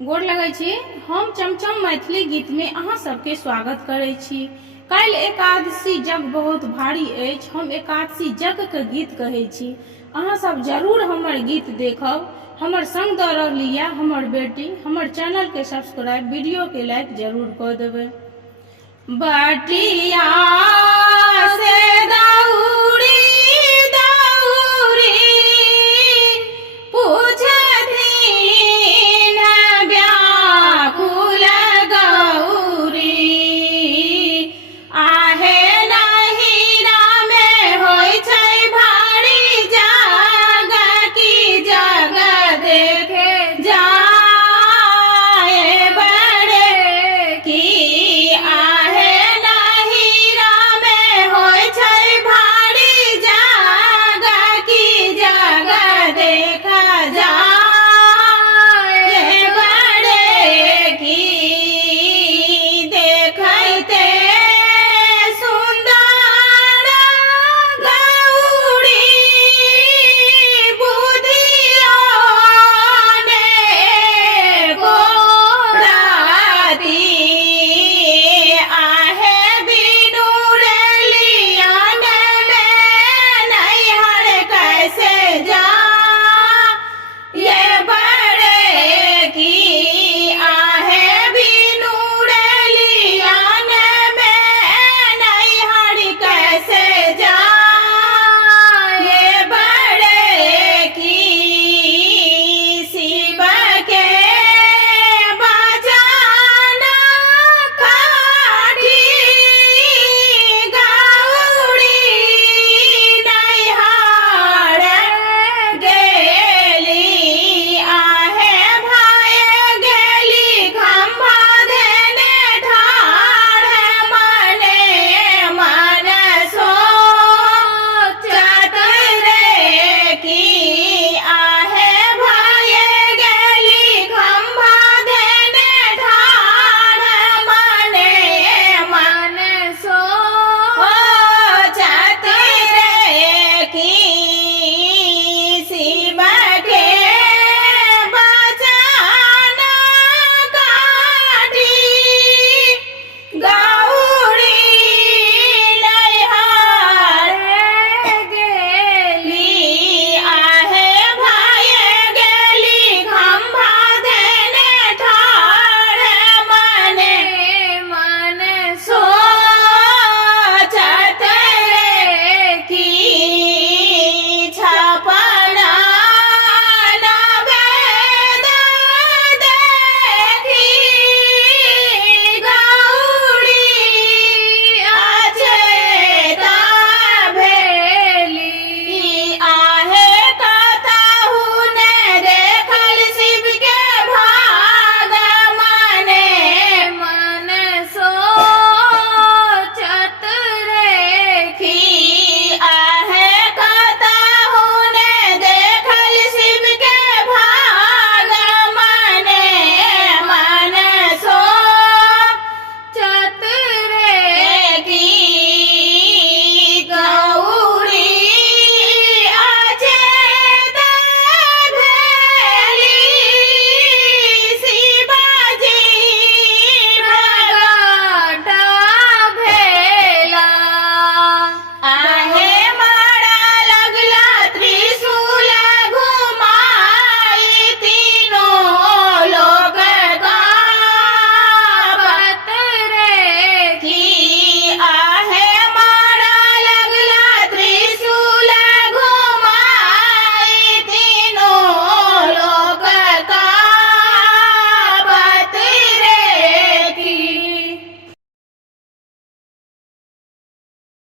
गोर लगै छी। हम चमचम मैथिली गीत में अहाँ सबके स्वागत करै छी। काल्हि एकादशी जग बहुत भारी अछि। हम एकादशी जग के गीत कहै छी। अहाँ सब जरूर हमर गीत देखब, हमर संग दऽ रहली यऽ हमर बेटी। हमर चैनल के सब्सक्राइब, वीडियो के लाइक जरूर कऽ देबै। बटिया से